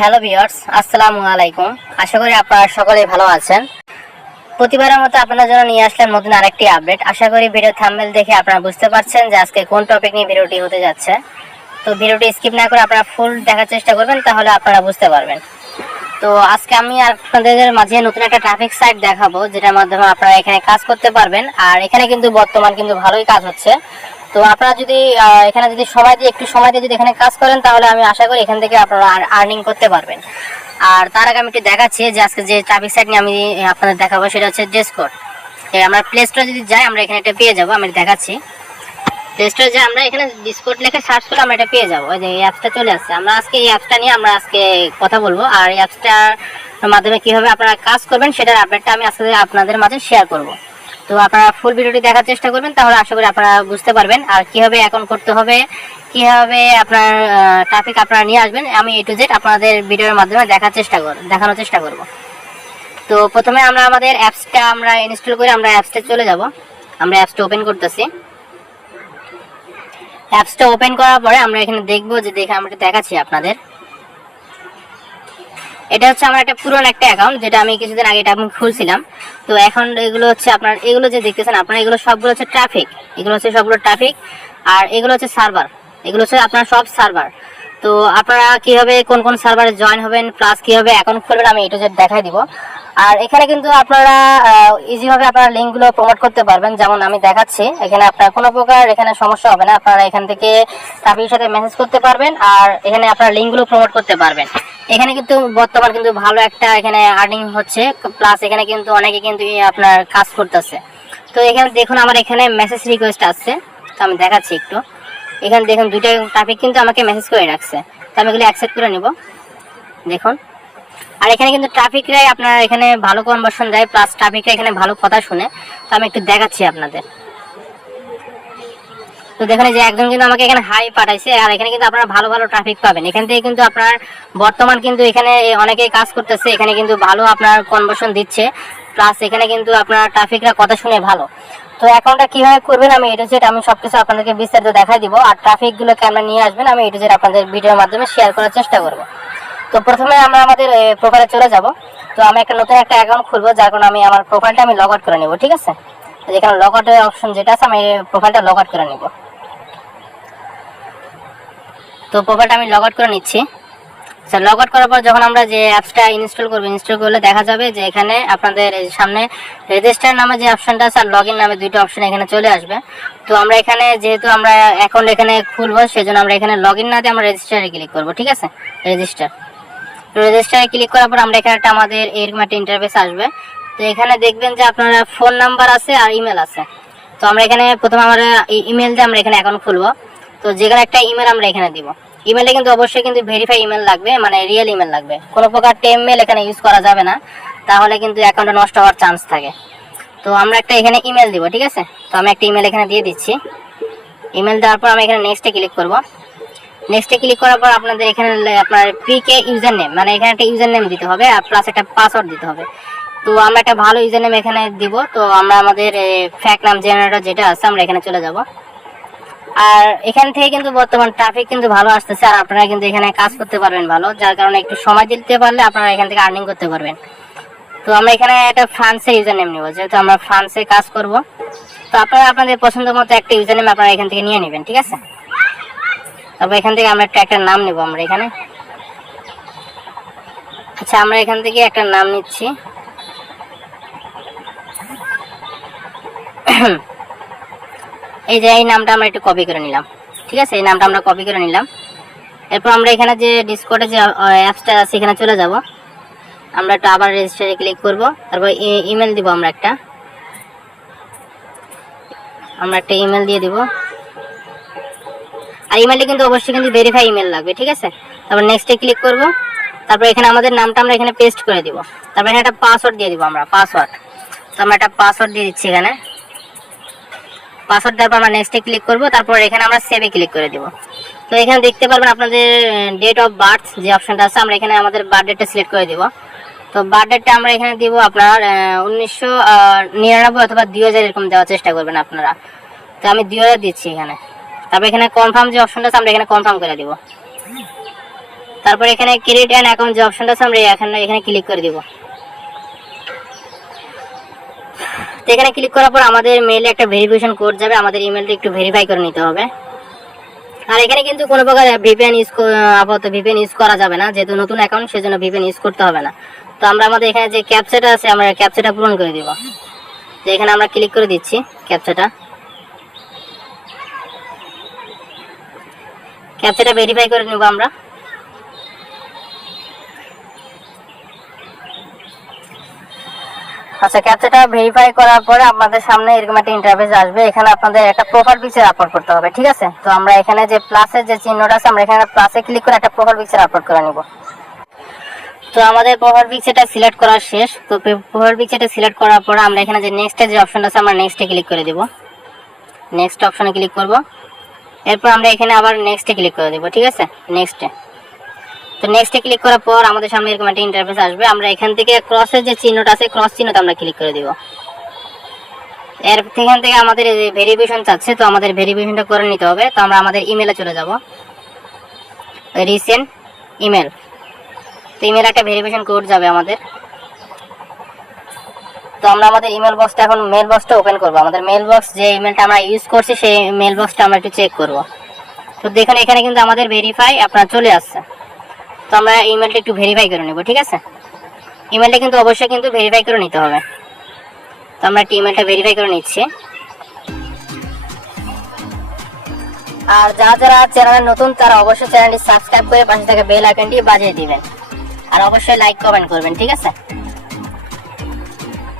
Hello viewers, আসসালামু আলাইকুম। আশা করি আপনারা সকলেই ভালো আছেন। প্রতিবারের মতো আপনাদের জন্য নিয়ে আসলাম নতুন আরেকটি আপডেট। আশা করি ভিডিও থাম্বনেল দেখে আপনারা বুঝতে পারছেন যে আজকে কোন টপিক নিয়ে ভিডিওটি হতে যাচ্ছে। তো ভিডিওটি স্কিপ না করে আপনারা ফুল দেখার চেষ্টা করবেন, তাহলে আপনারা বুঝতে পারবেন। তো আজকে আমি আপনাদের মাঝে নতুন একটা ট্রাফিক সাইট দেখাবো, যেটার মাধ্যমে আপনারা এখানে কাজ করতে পারবেন। আর এখানে কিন্তু বর্তমান কিন্তু ভালোই কাজ হচ্ছে। তো আপনারা যদি এখানে যদি একটু সময় দিয়ে যদি এখানে কাজ করেন, তাহলে আমি আশা করি এখান থেকে আপনারা আর্নিং করতে পারবেন। আর তার আগে আমি একটু দেখাচ্ছি যে আজকে যে ট্রাফিক সাইট নিয়ে আমি আপনাদের দেখাবো সেটা হচ্ছে ডিসকর্ড। আমরা প্লে স্টোরে যদি যাই, আমরা এখানে এটা পেয়ে যাবো। আমি দেখাচ্ছি, প্লে স্টোরে যে আমরা এখানে ডিসকর্ড লিখে সার্চ করলে আমরা এটা পেয়ে যাবো। ওই যে এই অ্যাপসটা চলে আসছে। আমরা আজকে এই অ্যাপসটা নিয়ে আমরা আজকে কথা বলবো, আর এই অ্যাপসটার মাধ্যমে কিভাবে আপনারা কাজ করবেন সেটার আপডেটটা আমি আজকে আপনাদের মাঝে শেয়ার করব। তো আপনারা ফুল ভিডিওটি দেখার চেষ্টা করবেন, তাহলে আশা করি আপনারা বুঝতে পারবেন। আর কিভাবে অ্যাকাউন্ট করতে হবে, কিভাবে আপনার ট্রাফিক আপনারা নিয়ে আসবেন, আমি A to Z আপনাদের ভিডিওর মাধ্যমে দেখানোর চেষ্টা করব। তো প্রথমে আমরা আমাদের অ্যাপসটা আমরা ইনস্টল করে আমরা অ্যাপসটা চলে যাব। আমরা অ্যাপসটা ওপেন করতেছি। অ্যাপসটা ওপেন করার পরে আমরা এখানে দেখবো যে আমরা দেখাচ্ছি আপনাদের। এটা হচ্ছে আমার একটা পুরনো একটা অ্যাকাউন্ট, যেটা আমি কিছুদিন আগে এটা আমি খুলছিলাম। তো এখন এগুলো হচ্ছে আপনার, এগুলো যে দেখতেছেন আপনারা, এগুলো সবগুলো হচ্ছে ট্রাফিক। এগুলো হচ্ছে সবগুলো ট্রাফিক, আর এগুলো হচ্ছে সার্ভার। এগুলো হচ্ছে আপনার সব সার্ভার। তো আপনারা কিভাবে কোন কোন সার্ভারে জয়েন হবেন, প্লাস কিভাবে অ্যাকাউন্ট খুলবেন, আমি এটা দেখাই দিব। আর এখানে কিন্তু আপনারা ইজিভাবে আপনারা লিঙ্কগুলো প্রমোট করতে পারবেন। যেমন আমি দেখাচ্ছি, এখানে আপনার কোনো প্রকার এখানে সমস্যা হবে না। আপনারা এখান থেকে ট্রাফিকের সাথে মেসেজ করতে পারবেন, আর এখানে আপনারা লিঙ্কগুলো প্রমোট করতে পারবেন। এখানে কিন্তু বর্তমান কিন্তু ভালো একটা এখানে আর্নিং হচ্ছে, প্লাস এখানে কিন্তু অনেকে কিন্তু আপনার কাজ করতেছে। তো এখানে দেখুন, আমার এখানে মেসেজ রিকোয়েস্ট আসছে। তো আমি দেখাচ্ছি একটু। এখানে দেখুন দুইটা ট্রাফিক কিন্তু আমাকে মেসেজ করে রাখছে। তো আমি এগুলো অ্যাকসেপ্ট করে নিব। দেখুন, আর এখানে কিন্তু ট্রাফিকরাই আপনার এখানে ভালো কনভার্সন দেয়, প্লাস ট্রাফিকরা এখানে ভালো কথা শুনে। তো আমি একটু দেখাচ্ছি আপনাদের। তো দেখেন যে একজন কিন্তু আমাকে এখানে হাই পাঠাইছে, আর এখানে কিন্তু আপনারা ভালো ভালো ট্রাফিক পাবেন। এখান থেকে কিন্তু আপনার বর্তমান কিন্তু এখানে অনেকেই কাজ করতেছে, এখানে কিন্তু ভালো আপনার কনভার্সন দিচ্ছে, প্লাস এখানে কিন্তু আপনার ট্রাফিকরা কথা শুনে ভালো। তো অ্যাকাউন্টটা কিভাবে করবেন আমি A to Z আমি সবকিছু আপনাদেরকে বিস্তারিত দেখাই দিব। আর ট্রাফিকগুলোকে আমরা নিয়ে আসবেন, আমি A to Z আপনাদের ভিডিওর মাধ্যমে শেয়ার করার চেষ্টা করব। তো প্রথমে আমরা আমাদের প্রোফাইলে চলে যাব। তো আমি একটা নতুন একটা অ্যাকাউন্ট খুলবো, যার কারণে আমি আমার প্রোফাইলটা আমি লগ আউট করে নেব। ঠিক আছে, যেখানে লগ আউটের অপশন যেটা আছে, আমি প্রোফাইলটা লগ আউট করে নেব। তো প্রোফাইলটা আমি লগ আউট করে নিচ্ছি। স্যার লগ আউট করার পর যখন আমরা যে অ্যাপসটা ইনস্টল করলে দেখা যাবে যে এখানে আপনাদের সামনে রেজিস্টার নামে যে অপশনটা আছে আর লগ ইন নামে দুইটা অপশন এখানে চলে আসবে। তো আমরা এখানে যেহেতু আমরা অ্যাকাউন্ট এখানে খুলবো, সেজন্য আমরা এখানে লগ ইন না দিয়ে আমরা রেজিস্টারে ক্লিক করবো। ঠিক আছে, রেজিস্টারে ক্লিক করার পর আমরা এখানে একটা আমাদের এরকম একটা ইন্টারফেস আসবে। তো এখানে দেখবেন যে আপনার ফোন নাম্বার আছে আর ইমেল আছে। তো আমরা এখানে প্রথমে আমরা ইমেল দিয়ে আমরা এখানে অ্যাকাউন্ট খুলবো। তো যেখানে একটা ইমেল আমরা এখানে দিব। ইমেলে কিন্তু অবশ্যই কিন্তু ভেরিফাই ইমেল লাগবে, মানে রিয়েল ইমেল লাগবে। কোনো প্রকার টেমমেল এখানে ইউজ করা যাবে না, তাহলে কিন্তু অ্যাকাউন্টটা নষ্ট হওয়ার চান্স থাকে। তো আমরা একটা এখানে ইমেল দিব। ঠিক আছে, তো আমি একটা ইমেল এখানে দিয়ে দিচ্ছি। ইমেল দেওয়ার পর আমি এখানে নেক্সটে ক্লিক করব। নেক্সটে ক্লিক করার পর আপনাদের এখানে আপনার পিকে ইউজার নেম, মানে এখানে একটা ইউজার নেম দিতে হবে, আর প্লাস একটা পাসওয়ার্ড দিতে হবে। তো আমরা একটা ভালো ইউজার নেম এখানে দিব। তো আমরা আমাদের ফ্যাক নাম জেনারেটর যেটা আছে, আমরা এখানে চলে যাব। আর এখান থেকে কিন্তু বর্তমান ট্রাফিক কিন্তু ভালো আসতেছে, আর আপনারা কিন্তু এখানে কাজ করতে পারবেন ভালো, যার কারণে একটু সময় দিতে পারলে আপনারা এখান থেকে আর্নিং করতে পারবেন। তো আমরা এখানে একটা ফ্রান্সের ইউজার নেম নেব, যেহেতু আমরা ফ্রান্সে কাজ করব। তো আপনারা আপনাদের পছন্দ মতো একটা ইউজার নেম আপনারা এখান থেকে নিয়ে নেবেন। ঠিক আছে, তারপর এখান থেকে আমরা একটা নাম নেব। আমরা এখানে আচ্ছা, আমরা এখান থেকে একটা নাম নিচ্ছি। এই যে এই নামটা আমরা একটু কপি করে নিলাম। ঠিক আছে, এই নামটা আমরা কপি করে নিলাম। এরপর আমরা এখানে যে ডিসকর্ডে যে অ্যাপসটা আছে এখানে চলে যাব। আমরা একটু আবার রেজিস্টারে ক্লিক করব। তারপর ইমেল দিব। আমরা একটা ইমেল দিয়ে দিব। আর ইমেলটা কিন্তু অবশ্যই কিন্তু ভেরিফাই ইমেল লাগবে। ঠিক আছে, তারপর নেক্সটে ক্লিক করব। তারপর এখানে আমাদের নামটা আমরা এখানে পেস্ট করে দিব। তারপর এখানে একটা পাসওয়ার্ড দিয়ে দিব। আমরা পাসওয়ার্ড, তো আমরা একটা পাসওয়ার্ড দিয়ে দিচ্ছি এখানে। পাসওয়ার্ড দেওয়ার পর আমরা নেক্সটে ক্লিক করব। তারপর এখানে আমরা সেভে ক্লিক করে দিব। তো এখানে দেখতে পারবেন আপনাদের ডেট অফ বার্থ যে অপশনটা আছে, আমরা এখানে আমাদের বার্থ ডেটটা সিলেক্ট করে দিব। তো বার্থ ডেটটা আমরা এখানে দিব আপনার 1999 অথবা 2000 এরকম দেওয়ার চেষ্টা করবেন আপনারা। তো আমি 2000 দিচ্ছি এখানে। তারপর এখানে কনফার্ম যে অপশনটা আছে, আমরা এখানে কনফার্ম করে দিব। তারপর এখানে ক্রিয়েট অ্যান অ্যাকাউন্ট যে অপশনটা আছে আমরা এখানে ক্লিক করে দিব। তো এখানে ক্লিক করার পর আমাদের মেইলে একটা ভেরিফিকেশন কোড যাবে, আমাদের ইমেলটা একটু ভেরিফাই করে নিতে হবে। আর এখানে কিন্তু কোনো প্রকার ভিপিএন আপাতত ভিপিএন ইউজ করা যাবে না, যেহেতু নতুন অ্যাকাউন্ট সেজন্য ভিপিএন ইউজ করতে হবে না। তো আমরা আমাদের এখানে যে ক্যাপচাটা আছে আমরা ক্যাপচাটা পূরণ করে দিব। তো এখানে আমরা ক্লিক করে দিচ্ছি ক্যাপচাটা ভেরিফাই করে নেব আমরা। আচ্ছা, ক্যাপচাটা ভেরিফাই করার পরে আপনাদের সামনে এরকম একটা ইন্টারফেস আসবে। এখানে আপনাদের একটা প্রোফাইল পিকচার আপলোড করতে হবে, ঠিক আছে। তো আমরা এখানে যে প্লাসের যে চিহ্নটা আছে আমরা এখানে প্লাসে ক্লিক করে একটা প্রোফাইল পিকচার আপলোড করে নিব। তো আমাদের প্রোফাইল পিকচারটা সিলেক্ট করা শেষ। তো প্রোফাইল পিকচারটা সিলেক্ট করার পরে আমরা এখানে যে নেক্সটের যে অপশনটা আছে আমরা নেক্সটে ক্লিক করে দেব। নেক্সট অপশনে ক্লিক করব, এরপর আমরা এখানে আবার নেক্সটে ক্লিক করে দেব, ঠিক আছে। নেক্সটে তো নেক্সটে ক্লিক করার পর আমাদের সামনে এরকম একটা ইন্টারফেস আসবে। আমরা এখান থেকে ক্রসের যে চিহ্নটা আছে ক্রস চিহ্নটা আমরা ক্লিক করে দেব। এখান থেকে আমাদের ভেরিফিকেশন চাচ্ছে, তো আমাদের ভেরিফিকেশনটা করে নিতে হবে। তো আমরা আমাদের ইমেলে চলে যাব, রিসেন্ট ইমেল। তো ইমেল একটা ভেরিফিকেশন কোড যাবে আমাদের। তো আমরা আমাদের ইমেল বক্সটা এখন মেল বক্সটা ওপেন করব। আমাদের মেল বক্স যে ইমেলটা আমরা ইউজ করছি সেই মেল বক্সটা আমরা একটু চেক করব। তো দেখুন এখানে কিন্তু আমাদের ভেরিফাই আপনার চলে আসছে। তো আমরা ইমেলটা একটু ভেরিফাই করে নেব, ঠিক আছে। ইমেলটা কিন্তু অবশ্যই কিন্তু ভেরিফাই করে নিতে হবে। তো আমরা একটু ইমেলটা ভেরিফাই করে নিচ্ছি। আর যারা চ্যানেলে নতুন তারা অবশ্যই চ্যানেলটি সাবস্ক্রাইব করে পাশে থাকা বেল আইকনটি বাজিয়ে দিবেন, আর অবশ্যই লাইক কমেন্ট করবেন, ঠিক আছে।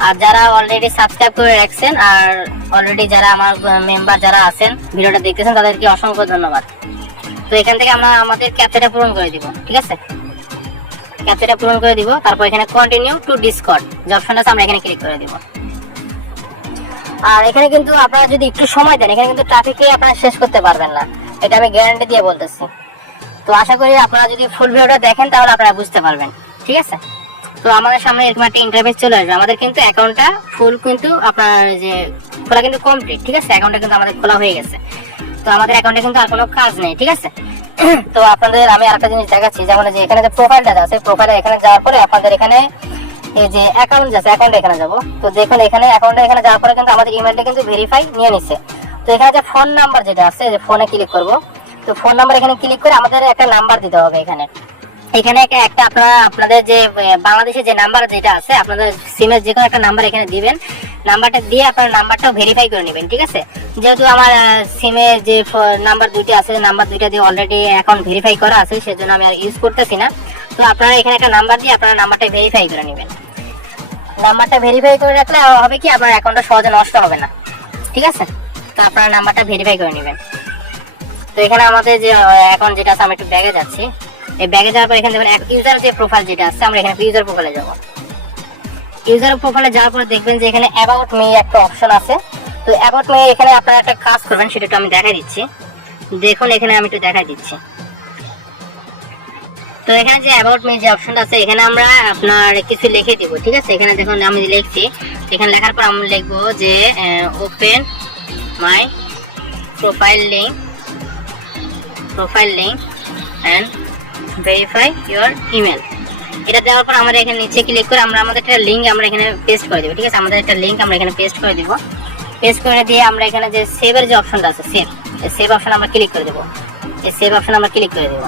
আর যারা অলরেডি সাবস্ক্রাইব করে রাখছেন আর অলরেডি যারা আমার মেম্বার যারা আছেন ভিডিওটা দেখতেছেন তাদেরকে অসংখ্য ধন্যবাদ। তো এখান থেকে আমরা আমাদের ক্যাপচাটা পূরণ করে দিব, ঠিক আছে। ক্যাপচাটা পূরণ করে দিব, তারপর এখানে কন্টিনিউ টু ডিসকর্ড যে অপশনটা আছে আমরা এখানে ক্লিক করে দিব। আর এখানে কিন্তু আপনারা যদি একটু সময় দেন এখানে কিন্তু ট্রাফিকে আপনারা শেষ করতে পারবেন না, এটা আমি গ্যারান্টি দিয়ে বলতেছি। তো আশা করি আপনারা যদি ফুল ভিডিওটা দেখেন তাহলে আপনারা বুঝতে পারবেন, ঠিক আছে। তো আমাদের সামনে এরকম একটা ইন্টারফেস চলে আসবে। আমাদের কিন্তু অ্যাকাউন্টটা ফুল কিন্তু আপনার যে খোলা কিন্তু কমপ্লিট, ঠিক আছে। অ্যাকাউন্টটা কিন্তু আমাদের খোলা হয়ে গেছে। তো আমাদের অ্যাকাউন্টে কিন্তু আর কোনো কাজ নেই, ঠিক আছে। তো আপনাদের আমি আরেকটা জিনিস দেখাচ্ছি, যেমন যে এখানে যে প্রোফাইলটা আছে প্রোফাইলে এখানে যাওয়ার পরে আপনাদের এখানে এই যে অ্যাকাউন্ট আছে অ্যাকাউন্টে এখানে যাব। তো দেখুন এখানে অ্যাকাউন্টে এখানে যাওয়ার পরে কিন্তু আমাদের ইমেলটা কিন্তু ভেরিফাই নিয়ে নিছে। তো এখানে যে ফোন নাম্বার যেটা আছে যে ফোনে ক্লিক করব। তো ফোন নাম্বার এখানে ক্লিক করে আমাদের একটা নাম্বার দিতে হবে। এখানে একটা আপনাদের যে বাংলাদেশের যে নাম্বার যেটা আছে আপনাদের সিমের যে কোনো একটা নাম্বার এখানে দিবেন। নাম্বারটা দিয়ে আপনার নাম্বারটাও ভেরিফাই করে নেবেন, ঠিক আছে। যেহেতু আমার সিমে যে নাম্বার দুইটা আছে নাম্বার দুইটা দিয়ে অলরেডি অ্যাকাউন্ট ভেরিফাই করা আছে সেজন্য আমি আর ইউজ করতেছি না। তো আপনারা এখানে একটা নাম্বার দিয়ে আপনার নাম্বারটা ভেরিফাই করে নেবেন। নাম্বারটা ভেরিফাই করে রাখলে হবে কি আপনার অ্যাকাউন্টটা সহজে নষ্ট হবে না, ঠিক আছে। তো আপনার নাম্বারটা ভেরিফাই করে নেবেন। তো এখানে আমাদের যে অ্যাকাউন্ট যেটা আছে আমি একটু ব্যাগে যাচ্ছি। এই ব্যাগে যাওয়ার পর এখানে দেখবেন ইউজার যে প্রোফাইল যেটা আছে আমরা এখানে ইউজার প্রোফাইলে যাব। ইউজার প্রোফাইলে যাওয়ার পর দেখবেন যে এখানে অ্যাবাউট মি একটা অপশন আছে। তো অ্যাবাউট মি এখানে আপনারা একটা কাজ করবেন, সেটা একটু আমি দেখাই দিচ্ছি। দেখুন এখানে আমি একটু দেখাই দিচ্ছি। তো এখানে যে অ্যাবাউট মি যে অপশনটা আছে এখানে আমরা আপনার কিছু লিখে দিব, ঠিক আছে। এখানে দেখুন আমি লিখছি, এখানে লেখার পর আমি লিখবো যে open my profile link and verify your email. এটা দেওয়ার পর আমরা এখানে নিচে ক্লিক করে আমরা আমাদের একটা লিংক আমরা এখানে পেস্ট করে দেব, ঠিক আছে। আমাদের একটা লিংক আমরা এখানে পেস্ট করে দেব। পেস্ট করে দিয়ে আমরা এখানে যে সেভের যে অপশনটা আছে সেভ অপশন আমরা ক্লিক করে দেব। এই সেভ অপশন আমরা ক্লিক করে দেব।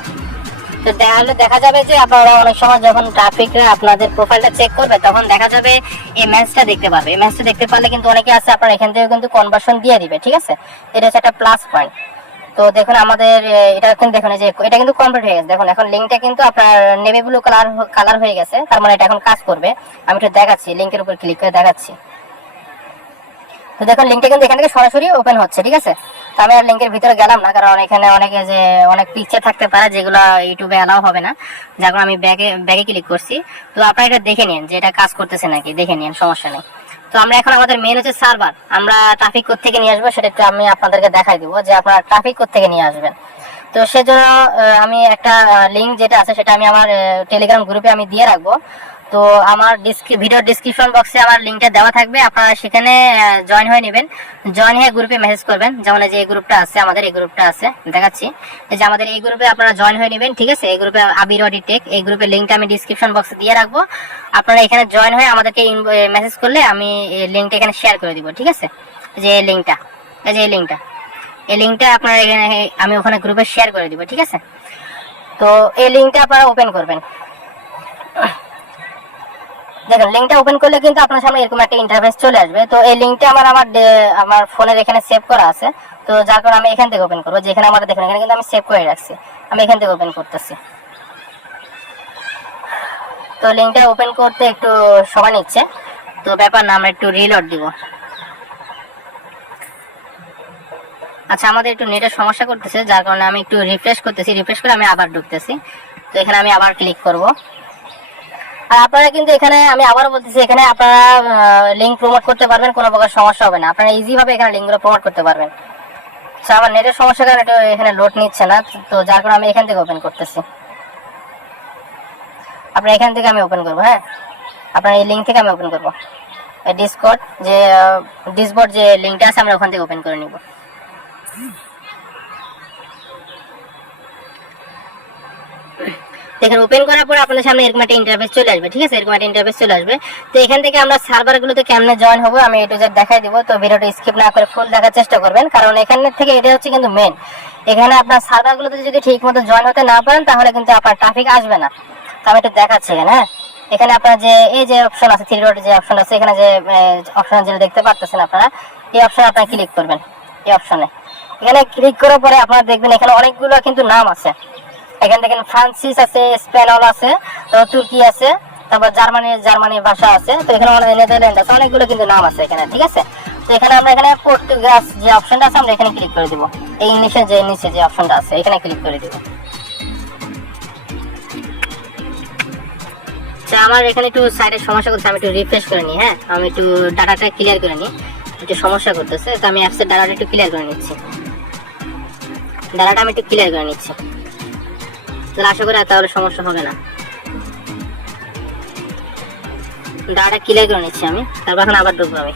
তো তাহলে দেখা যাবে যে আপনারা অনেক সময় যখন ট্রাফিকরা আপনাদের প্রোফাইলটা চেক করবে তখন দেখা যাবে এই ম্যাচটা দেখতে পারবে। এই ম্যাচটা দেখতে পারলে কিন্তু অনেকে আছে আপনার এখান থেকে কিন্তু কনভার্সন দিয়ে দিবে, ঠিক আছে। এটা হচ্ছে একটা প্লাস পয়েন্ট। তো দেখুন আমাদের এটা কিন্তু দেখুন যে এটা কিন্তু কমপ্লিট হয়ে গেছে। দেখুন এখন লিংকটা কিন্তু আপনার নেভি ব্লু কালার হয়ে গেছে, তার মানে এটা এখন কাজ করবে। আমি একটু দেখাচ্ছি, লিংকের উপর ক্লিক করে দেখাচ্ছি। তো দেখুন লিংকটা কিন্তু এখান থেকে সরাসরি ওপেন হচ্ছে, ঠিক আছে। তো আমি আর লিংকের ভিতরে গেলাম না, কারণ এখানে অনেক পিকচার থাকতে পারে যেগুলো ইউটিউবে অ্যালাউ হবে না, যার কারণে আমি ব্যাগে ক্লিক করছি। তো আপনারা এটা দেখে নিন যে এটা কাজ করতেছে নাকি, দেখে নিন, সমস্যা নেই। তো আমরা এখন আমাদের মেন হচ্ছে সার্ভার, আমরা ট্রাফিক কোথা থেকে নিয়ে আসবো সেটা একটু আমি আপনাদেরকে দেখাই দিব যে আপনারা ট্রাফিক কোথা থেকে নিয়ে আসবেন। তো সেজন্য আমি একটা লিংক যেটা আছে সেটা আমি আমার টেলিগ্রাম গ্রুপে আমি দিয়ে রাখবো। তো আমার ভিডিও ডিসক্রিপশন বক্সে আমার লিঙ্কটা দেওয়া থাকবে, আপনারা সেখানে জয়েন হয়ে নেবেন। জয়েন হয়ে গ্রুপে মেসেজ করবেন, যেমন এই যে এই গ্রুপটা আছে, আমাদের এই গ্রুপটা আছে দেখাচ্ছি, এই যে আমাদের এই গ্রুপে আপনারা জয়েন হয়ে নেবেন, ঠিক আছে। এই গ্রুপে আবির অডি টেক, এই গ্রুপের লিঙ্কটা আমি ডিসক্রিপশন বক্সে দিয়ে রাখবো। আপনারা এখানে জয়েন হয়ে আমাদেরকে মেসেজ করলে আমি এই লিঙ্কটা এখানে শেয়ার করে দিব, ঠিক আছে। যে এই লিঙ্কটা, এই যে এই লিঙ্কটা আপনারা এখানে আমি ওখানে গ্রুপে শেয়ার করে দিব, ঠিক আছে। তো এই লিঙ্কটা আপনারা ওপেন করবেন। দেখেন লিঙ্কটা ওপেন করলে কিন্তু আপনার সামনে এরকম একটা ইন্টারফেস চলে আসবে। তো এই লিঙ্কটা আমার ফোনের এখানে সেভ করা আছে, তো যার কারণে আমি এখান থেকে ওপেন করবো। যেখানে আমাদের দেখেন এখানে কিন্তু আমি সেভ করে রাখছি, আমি এখান থেকে ওপেন করতেছি। তো লিঙ্কটা ওপেন করতে একটু সময় নিচ্ছে, তো ব্যাপার না, আমরা একটু রিলোড দিব। আচ্ছা, আমাদের একটু নেটের সমস্যা করতেছে, যার কারণে আমি একটু রিফ্রেশ করতেছি। রিফ্রেশ করে আমি আবার ঢুকতেছি। তো এখানে আমি আবার ক্লিক করব। আর আপনারা কিন্তু এখানে আমি আবারও বলতেছি, এখানে আপনারা লিঙ্ক প্রমোট করতে পারবেন, কোনো প্রকার সমস্যা হবে না। আপনারা ইজি ভাবে এখানে লিঙ্কগুলো প্রমোট করতে পারবেন। আচ্ছা, আমার নেটের সমস্যার কারণে একটু এখানে লোড নিচ্ছে না, তো যার কারণে আমি এখান থেকে ওপেন করতেছি। আপনারা এখান থেকে আমি ওপেন করবো। হ্যাঁ, আপনার এই লিঙ্ক থেকে আমি ওপেন করবো। ডিসবোর্ড যে লিঙ্কটা আছে আমরা ওখান থেকে ওপেন করে নিব। দেখেন ওপেন করার পর আপনাদের সামনে এরকম একটা ইন্টারফেস চলে আসবে, ঠিক আছে। এরকম একটা ইন্টারফেস চলে আসবে। তো এখান থেকে আমরা সার্ভারগুলোতে কেমনে জয়েন হবো আমি এ টু জেড দেখাই দিব। তো ভিডিওটা স্কিপ না করে ফুল দেখার চেষ্টা করবেন, কারণ এখান থেকে এটা হচ্ছে কিন্তু মেন। এখানে আপনার সার্ভারগুলোতে যদি ঠিক মতো জয়েন হতে না পারেন তাহলে কিন্তু আপনার ট্রাফিক আসবে না। তো আমি একটু দেখাচ্ছি এখানে। হ্যাঁ, এখানে আপনার যে এই যে অপশন আছে, থ্রি ডট যে অপশন আছে, এখানে যে অপশন যেটা দেখতে পাচ্ছেন আপনারা, এই অপশনে আপনারা ক্লিক করবেন। এই অপশনে এখানে ক্লিক করার পরে আপনারা দেখবেন এখানে অনেকগুলো কিন্তু নাম আছে। এখানে দেখেন ফ্রান্সিস আছে, স্পেনল আছে, তুর্কি আছে, তারপর জার্মানি ভাষা আছে। তো এখানে নেদারল্যান্ড আছে, অনেকগুলো কিন্তু নাম আছে এখানে, ঠিক আছে। তো এখানে আমরা এখানে পর্তুগাল যে অপশনটা আছে আমরা এখানে ক্লিক করে দিব। এই ইংলিশের যে নিচে যে অপশনটা আছে এখানে ক্লিক করে দিব। আচ্ছা, আমার এখানে একটু সাইডের সমস্যা করছে, আমি একটু রিফ্রেশ করে নিই। হ্যাঁ, আমি একটু ডাটাটা ক্লিয়ার করে নিই, একটু সমস্যা করতেছে। তো আমি অ্যাপসের ডাটাটা একটু ক্লিয়ার করে নিচ্ছি। ডাটাটা আমি একটু ক্লিয়ার করে নিচ্ছি, তাহলে আশা করি তাহলে সমস্যা হবে না। ডাটা ক্লিয়ার করে নিচ্ছি আমি, তারপর এখন আবার ঢুকবো আমি।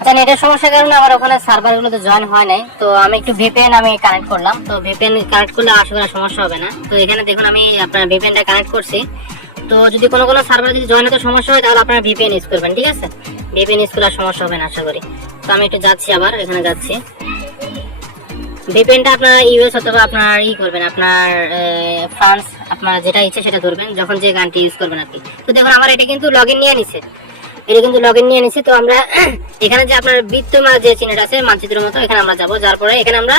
আচ্ছা, নেটের সমস্যার কারণে আমার ওখানে সার্ভারগুলোতে জয়েন হয় নাই। তো আমি একটু ভিপিএন আমি কানেক্ট করলাম। তো ভিপিএন কানেক্ট করলে আশা করি সমস্যা হবে না। তো এখানে দেখুন আমি আপনার ভিপিএনটা কানেক্ট করছি। তো যদি কোনো সার্ভারে যদি জয়েন হতে সমস্যা হয় তাহলে আপনারা ভিপিএন ইউজ করবেন, ঠিক আছে। ভিপিএন ইউজ করলে সমস্যা হবে না আশা করি। তো আমি একটু যাচ্ছি, আবার এখানে যাচ্ছি। ভিপিএনটা আপনার ইউএস অথবা আপনার করবেন, আপনার ফ্রান্স, আপনার যেটা ইচ্ছে সেটা ধরবেন যখন যে গানটি ইউজ করবেন আপনি। তো দেখুন আমার এটা কিন্তু লগ ইন নিয়ে নিছে, তো আমরা এখানে যে আপনার বৃত্তমালা যে চিহ্নটা আছে মানচিত্রের মতো, এখানে আমরা যাবো। যার পরে এখানে আমরা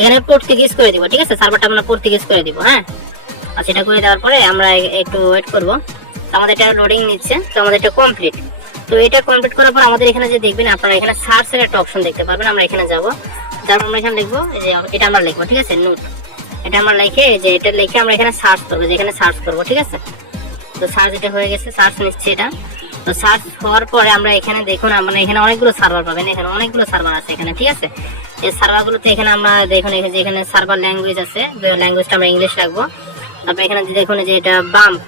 এখানে পর্তুগিজ করে দিব, ঠিক আছে। সার্ভারটা আমরা পর্তুগিজ করে দিব। হ্যাঁ, আচ্ছা, এটা করে দেওয়ার পরে আমরা একটু ওয়েট করবো। আমাদের এটা লোডিং নিচ্ছে, তো আমাদের এটা কমপ্লিট। তো এটা কমপ্লিট করার পর আমাদের এখানে যে দেখবেন আপনারা এখানে সার্চের একটা অপশন দেখতে পারবেন। আমরা এখানে যাবো, যার আমরা এখানে লিখবো যে এটা আমরা লিখবো, ঠিক আছে। নোট এটা আমরা লিখে যে এটা লিখে আমরা এখানে সার্চ করবো, যে এখানে সার্চ করবো, ঠিক আছে। তো সার্চ এটা হয়ে গেছে, সার্চ নিচ্ছে এটা। তো সার্চ হওয়ার পরে আমরা এখানে দেখুন আমরা এখানে অনেকগুলো সার্ভার পাবেন, এখানে অনেকগুলো সার্ভার আছে এখানে, ঠিক আছে। এই সার্ভারগুলোতে এখানে আমরা দেখুন এখানে সার্ভার ল্যাঙ্গুয়েজ আছে, ল্যাঙ্গুয়েজটা আমরা ইংলিশ রাখবো। তারপরে এখানে দেখুন যে এটা বাম্প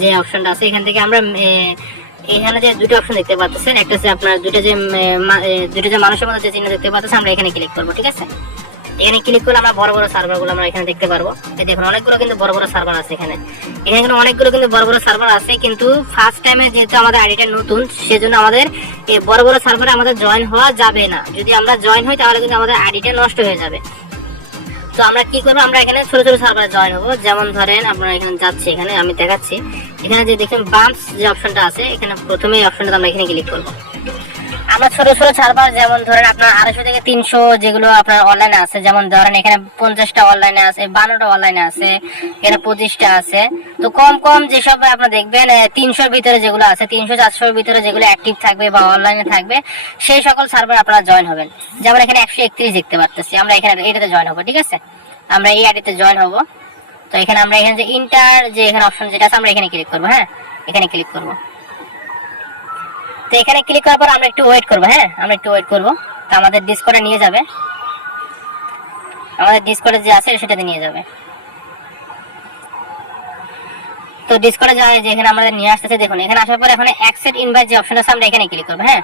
যে অপশনটা আছে, এখান থেকে আমরা এখানে যে দুটো অপশন দেখতে পাচ্ছেন, একটা হচ্ছে আপনার দুটো যে মানুষের মধ্যে যে চিহ্ন দেখতে পাচ্ছেন আমরা এখানে ক্লিক করবো, ঠিক আছে। এখানে ক্লিক করলে আমরা বড় বড় সার্ভারগুলো আমরা এখানে দেখতে পারবো। এই দেখুন অনেকগুলো কিন্তু বড় বড় সার্ভার আছে এখানে অনেকগুলো কিন্তু বড় বড় সার্ভার আছে, কিন্তু ফার্স্ট টাইমে যেহেতু আমাদের আইডিটা নতুন সেজন্য আমাদের এই বড় বড় সার্ভারে আমাদের জয়েন হওয়া যাবে না। যদি আমরা জয়েন হই তাহলে কিন্তু আমাদের আইডিটা নষ্ট হয়ে যাবে। তো আমরা কি করবো, আমরা এখানে ছোট ছোট সার্ভারে জয়েন হবো। যেমন ধরেন আপনারা এখানে যাচ্ছি, এখানে আমি দেখাচ্ছি, এখানে যে দেখুন বাম্পস যে অপশনটা আছে, এখানে প্রথমে এই অপশনটা আমরা এখানে ক্লিক করবো। আমরা ছোট ছোট সার্ভার যেমন ধরেন আপনার 250 থেকে 300 যেগুলো আপনার অনলাইনে আছে, যেমন ধরেন এখানে 50টা অনলাইনে আছে, 52টা অনলাইনে আছে, এখানে 25টা আছে। তো কম কম যেসব আপনার দেখবেন 300-র ভিতরে যেগুলো আছে, 300-400-র ভিতরে যেগুলো অ্যাক্টিভ থাকবে বা অনলাইনে থাকবে সেই সকল সার্ভার আপনারা জয়েন হবেন। যেমন এখানে 131 দেখতে পাচ্ছি, আমরা এখানে এটাতে জয়েন হবো, ঠিক আছে। আমরা এই আইডিতে জয়েন হবো। তো এখানে আমরা এখানে যে ইন্টার যে এখানে অপশন যেটা আছে আমরা এখানে ক্লিক করবো। হ্যাঁ, এখানে ক্লিক করবো। তো এখানে ক্লিক করার পর আমরা একটু ওয়েট করবো। হ্যাঁ, আমরা একটু ওয়েট করবো। তো আমাদের ডিসকর্ডে নিয়ে যাবে। আমাদের ডিসকর্ডে যে আছে সেটাতে নিয়ে যাবে। তো ডিসকর্ডে যাওয়া যেখানে আমাদের নিয়ে আসতেছে, দেখুন এখানে আসার পর এখানে অ্যাকসেপ্ট ইনভাইট যে অপশন আছে আমরা এখানে ক্লিক করবো। হ্যাঁ,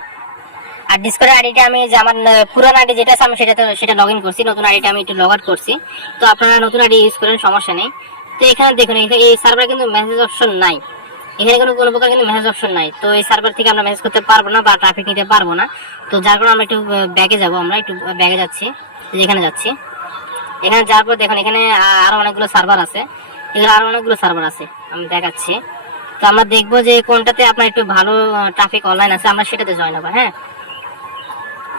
আর ডিসকর্ডের আইডিটা আমি যে আমার পুরান আইডি যেটা আছে আমি সেটা লগ ইন করছি, নতুন আইডিটা আমি একটু লগ আউট করছি। তো আপনারা নতুন আইডি ইউজ করেন, সমস্যা নেই। তো এখানে দেখুন এই সার্ভারে কিন্তু মেসেজ অপশন নাই, এখানে কোনো প্রকার কিন্তু মেসেজ অপশন নাই। তো এই সার্ভার থেকে আমরা মেসেজ করতে পারবো না বা ট্রাফিক নিতে পারবো না। তো যার কারণে আমরা একটু ব্যাগে যাবো, আমরা একটু ব্যাগে যাচ্ছি, যেখানে যাচ্ছি। এখানে যাওয়ার পর দেখুন এখানে আরো অনেকগুলো সার্ভার আছে, এখানে আরো অনেকগুলো সার্ভার আছে আমি দেখাচ্ছি। তো আমরা দেখবো যে কোনটাতে আপনার একটু ভালো ট্রাফিক অনলাইন আছে, আমরা সেটাতে জয়েন হবো। হ্যাঁ,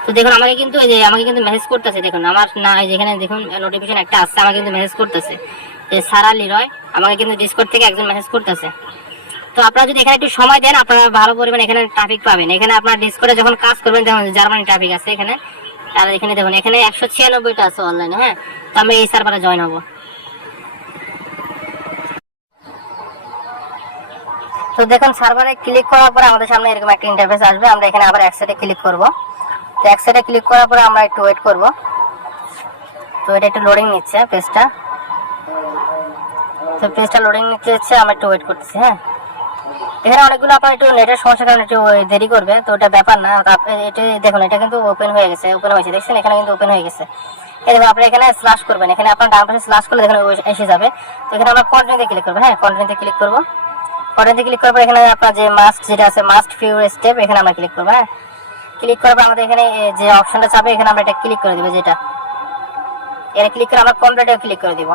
তো দেখুন আমাকে কিন্তু মেসেজ করতেছে, দেখুন আমার না যেখানে দেখুন নোটিফিকেশন একটা আসছে, আমাকে কিন্তু মেসেজ করতেছে যে সারা লিরয়, আমাকে কিন্তু ডিসকর্ড থেকে একজন মেসেজ করতেছে। তো আপনারা যদি এখানে একটু সময় দেন আপনারা ভালো পরিমাণ এখানে ট্রাফিক পাবেন। এখানে আপনার ডিসকর্ডে যখন কাজ করবেন দেখুন জার্মানি ট্রাফিক আছে এখানে, আর এখানে দেখুন এখানে 196টা আছে অনলাইনে। হ্যাঁ, তো আমরা এই সার্ভারে জয়েন হবো। তো দেখুন সার্ভারে ক্লিক করার পরে আমাদের সামনে এরকম একটা ইন্টারফেস আসবে, আমরা এখানে আবার অ্যাকসেপ্টে ক্লিক করব। তো অ্যাকসেপ্টে ক্লিক করার পরে আমরা একটু ওয়েট করব। তো এটা একটু লোডিং নিচ্ছে পেজটা, তো পেজটা লোডিং নিচ্ছে, আমরা একটু ওয়েট করতেছি। হ্যাঁ, এখানে অনেকগুলো আপনার একটু নেটের সমস্যার কারণে একটু দেরি করবে, তো ওটা ব্যাপার না। এটা দেখুন এটা কিন্তু ওপেন হয়ে গেছে, ওপেন হয়েছে দেখছেন, এখানে কিন্তু ওপেন হয়ে গেছে। এই দেখুন আপনি এখানে স্ল্যাশ করবেন, এখানে আপনার ডান পাশে স্ল্যাশ করলে দেখুন এসে যাবে। তো এখানে আমরা কন্টিনিউতে ক্লিক করবো। হ্যাঁ, কন্টিনিউতে ক্লিক করবো। কন্টিনিউতে ক্লিক করার পর এখানে আপনার যে মাস্ট যেটা আছে মাস্ট ফিউ স্টেপ, এখানে আমরা ক্লিক করবো। হ্যাঁ, ক্লিক করার পর আমাদের এখানে যে অপশনটা চাবে এখানে আমরা এটা ক্লিক করে দিব, যেটা এখানে ক্লিক করে আমরা কমপ্লিটে ক্লিক করে দিব।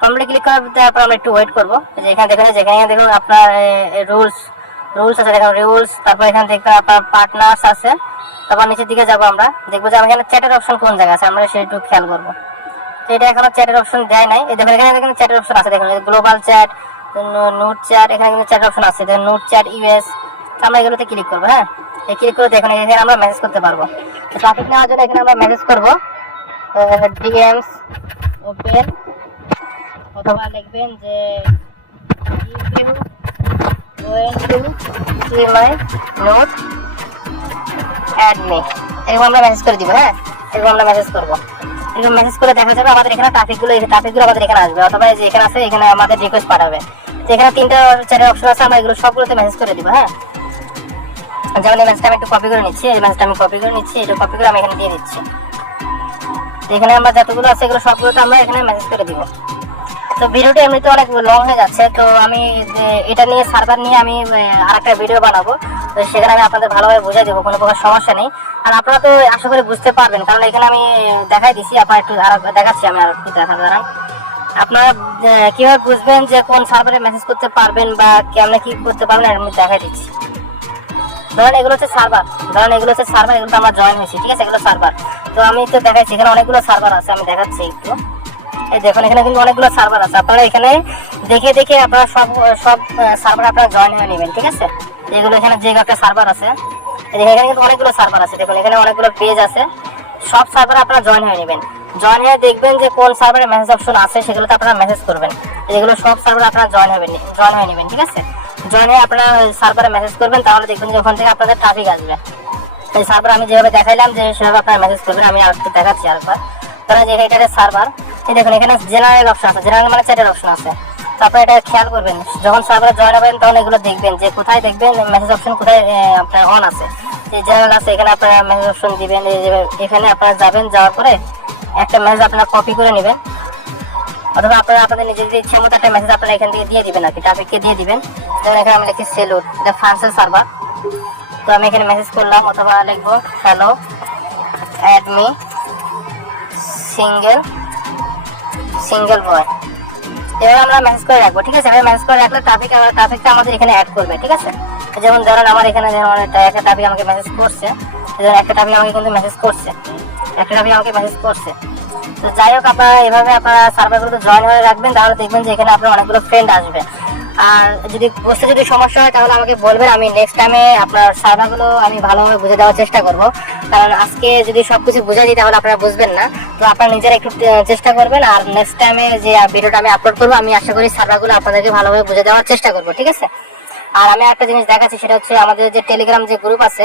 কমপ্লিট ক্লিক করার পর আমরা একটু ওয়েট করবো। যে এখানে দেখুন দেখুন আপনার রুলস আছে, দেখুন রুলস, তারপর এখানে দেখবেন আপনার পার্টনার্স আছে, তারপর নিচের দিকে যাবো, আমরা দেখবো যে এখানে চ্যাটের অপশন কোন জায়গায় আছে, আমরা সেটা একটু খেয়াল করবো। তো এটা এখনো চ্যাটের অপশন দেয় নাই, দেখুন এখানে চ্যাটের অপশন আছে, দেখুন গ্লোবাল চ্যাট, নোট চ্যাট, এখানে কিন্তু চ্যাটের অপশন আছে, দেখুন নোট চ্যাট ইউএস। আমরা এগুলোতে ক্লিক করবো। হ্যাঁ, ক্লিক করে দেখুন এখানে আমরা মেসেজ করতে পারবো। ট্রাফিক নেওয়ার জন্য এখানে আমরা মেসেজ করবো ডিএমস ওপেন, অথবা লিখবেন যে মাই নোট অ্যাড মি, এরকম আমরা মেসেজ করে দিব। হ্যাঁ, এরকম আমরা মেসেজ করবো। এরকম মেসেজ করে দেখা যাবে আমাদের এখানে ট্রাফিকগুলো আমাদের এখানে আসবে, অথবা যে এখানে আছে এখানে আমাদের রিকোয়েস্ট পাঠাবে। তো এখানে 3টা 4টা অপশন আছে, আমরা এগুলো সবগুলোতে মেসেজ করে দিব। হ্যাঁ, যেমন এই মেসেজটা আমি একটু কপি করে নিচ্ছি, এই মেসেজটা আমি কপি করে নিচ্ছি, এটা কপি করে আমি এখানে দিয়ে দিচ্ছি। এখানে আমরা যতগুলো আছে এগুলো সবগুলোতে আমরা এখানে মেসেজ করে দিব। তো ভিডিওটি এমনিতে অনেক লং হয়ে যাচ্ছে, তো আমি এটা নিয়ে সার্ভার নিয়ে আমি আরেকটা ভিডিও বানাবো, তো সেখানে আমি আপনাদের ভালোভাবে বুঝিয়ে দেবো, কোনো প্রকার সমস্যা নেই। আর আপনারা তো আশা করি বুঝতে পারবেন, কারণ এখানে আমি দেখাই দিচ্ছি, আপনারা একটু আর দেখাচ্ছি, আমি আর একটু দেখা দাঁড়ান। আপনারা কিভাবে বুঝবেন যে কোন সার্ভারে মেসেজ করতে পারবেন বা কেমন কি করতে পারবেন আমি দেখাই দিচ্ছি। ধরেন এগুলো হচ্ছে সার্ভার, এগুলো আমরা জয়েন হয়েছি, ঠিক আছে, এগুলো সার্ভার। তো আমি তো দেখাচ্ছি এখানে অনেকগুলো সার্ভার আছে, আমি দেখাচ্ছি একটু। এই দেখুন এখানে কিন্তু অনেকগুলো সার্ভার আছে, আপনারা এখানে দেখে আপনারা সব সার্ভার আপনারা জয়েন হয়ে নেবেন, ঠিক আছে। এগুলো এখানে যে একটা সার্ভার আছে, এখানে কিন্তু অনেকগুলো সার্ভার আছে, দেখুন এখানে অনেকগুলো পেজ আছে, সব সার্ভারে আপনারা জয়েন হয়ে নেবেন। জয়েন হয়ে দেখবেন যে কোন সার্ভারে মেসেজ অপশন আছে, সেগুলোতে আপনারা মেসেজ করবেন। এগুলো সব সার্ভারে আপনারা জয়েন হয়ে নেবেন, ঠিক আছে। জয়েন হয়ে আপনারা সার্ভারে মেসেজ করবেন, তাহলে দেখবেন যে ওখান থেকে আপনাদের ট্রাফিক আসবে। এই সার্ভার আমি যেভাবে দেখাইলাম যে সেভাবে আপনারা মেসেজ করবেন, আমি আরেকটু দেখাচ্ছি আরেকবার। তাহলে যে এটা সার্ভার, এই দেখুন এখানে জেনারেল অপশন আছে, জেনারেল মানে চ্যাটের অপশন আছে। তো আপনারা এটা খেয়াল করবেন, যখন সার্ভারে জয়েন হবেন তখন এগুলো দেখবেন যে কোথায় দেখবেন মেসেজ অপশন কোথায় আপনার অন আছে। যে জেনারেল আছে এখানে আপনারা মেসেজ অপশন দিবেন, এখানে আপনারা যাবেন, যাওয়ার পরে একটা মেসেজ আপনারা কপি করে নেবেন, অথবা আপনারা আপনাদের নিজেদের ইচ্ছা মতো একটা মেসেজ আপনারা এখান থেকে দিয়ে দিবেন, আর কি ট্রাফিককে দিয়ে দিবেন। যেমন এখানে আমি লিখছি সেলুট, এটা ফ্রান্সের সার্ভার। তো আমি এখানে মেসেজ করলাম, অথবা লিখবো hello add me single boy, এবার আমরা মেসেজ করে রাখবো, ঠিক আছে। মেসেজ করে রাখলে ট্রাফিকটা আমাদের এখানে অ্যাড করবে, ঠিক আছে। যেমন ধরেন আমার এখানে যেমন একটা ট্রাফিক আমাকে মেসেজ করছে, একটা ট্রাফিক আমাকে কিন্তু মেসেজ করছে, তো যাই হোক আপনারা এভাবে আপনারা সার্ভারগুলোতে জয়েন হয়ে রাখবেন, তাহলে দেখবেন যে এখানে আপনার অনেকগুলো ফ্রেন্ড আসবে। আর যদি সমস্যা হয় তাহলে আমাকে বলবেন, আমি নেক্সট টাইমে আপনার সার্ভারগুলো আমি ভালোভাবে বুঝে দেওয়ার চেষ্টা করব। কারণ আজকে যদি সবকিছু বুঝে দিই তাহলে আপনারা বুঝবেন না, তো আপনারা নিজেরা একটু চেষ্টা করবেন। আর নেক্সট টাইমে যে ভিডিওটা আমি আপলোড করবো, আমি আশা করি সার্ভারগুলো আপনাদেরকে ভালোভাবে বুঝে দেওয়ার চেষ্টা করবো, ঠিক আছে। আর আমি একটা জিনিস দেখাচ্ছি, সেটা হচ্ছে আমাদের যে টেলিগ্রাম যে গ্রুপ আছে,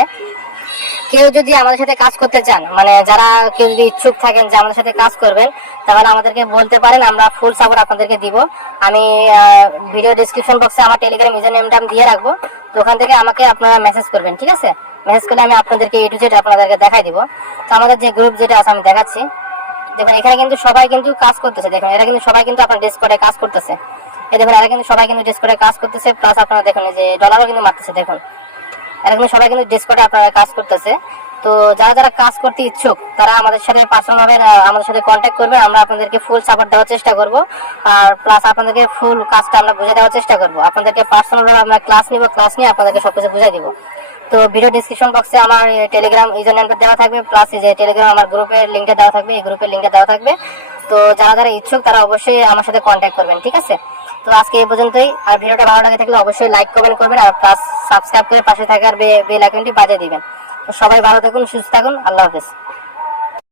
কেউ যদি আমাদের সাথে কাজ করতে চান, মানে যারা কেউ যদি ইচ্ছুক থাকেন যে আমাদের সাথে কাজ করবেন, তাহলে আমাদেরকে বলতে পারেন, আমরা ফুল সাপোর্ট আপনাদেরকে দিব। আমি ভিডিও ডিসক্রিপশন বক্সে আমার টেলিগ্রাম ইউজার নেমটা আমি দিয়ে রাখবো, তো ওখান থেকে আমাকে আপনারা মেসেজ করবেন, ঠিক আছে? মেসেজ করলে আমি আপনাদেরকে A to Z আপনাদেরকে দেখাই দিব। তো আমাদের যে গ্রুপ যেটা আছে আমি দেখাচ্ছি। দেখুন এখানে কিন্তু সবাই কিন্তু কাজ করতেছে, দেখুন এরা কিন্তু সবাই কিন্তু আপনার ডিসকর্ডে কাজ করতেছে। এই দেখুন এরা কিন্তু সবাই কিন্তু ডিসকর্ডে কাজ করতেছে, প্লাস আপনারা দেখুন এই যে ডলারও কিন্তু মারতেছে। দেখুন এরা কিন্তু সবাই কিন্তু ডিসকর্ডে আপনারা কাজ করতেছে। তো যারা যারা কাজ করতে ইচ্ছুক তারা আমাদের সাথে পার্সোনাল ভাবে আমাদের সাথে কন্ট্যাক্ট করবে, আমরা আপনাদেরকে ফুল সাপোর্ট দেওয়ার চেষ্টা করব। আর প্লাস আপনাদেরকে ফুল কাজটা আমরা বুঝে দেওয়ার চেষ্টা করব। আপনাদেরকে পার্সোনাল ভাবে আমরা ক্লাস নিব, ক্লাস নিয়ে আপনাদেরকে সবকিছু বুঝাই দিব। তো ভিডিও ডিসক্রিপশন বক্সে আমার টেলিগ্রাম ইউজার নেমটা দেওয়া থাকবে, প্লাস এই যে টেলিগ্রাম আমার গ্রুপের লিঙ্কটা দেওয়া থাকবে, এই গ্রুপের লিঙ্কটা দেওয়া থাকবে। তো যারা যারা ইচ্ছুক তারা অবশ্যই আমার সাথে কন্ট্যাক্ট করবেন, ঠিক আছে? তো আজকে এই পর্যন্তই। আর ভিডিওটা ভালো লাগে থাকলে অবশ্যই লাইক কমেন্ট করবেন, আর প্লাস সাবস্ক্রাইব করে পাশে থাকার বেল আইকনটি বাজিয়ে দিবেন। তো সবাই ভালো থাকুন, সুস্থ থাকুন, আল্লাহ হাফেজ।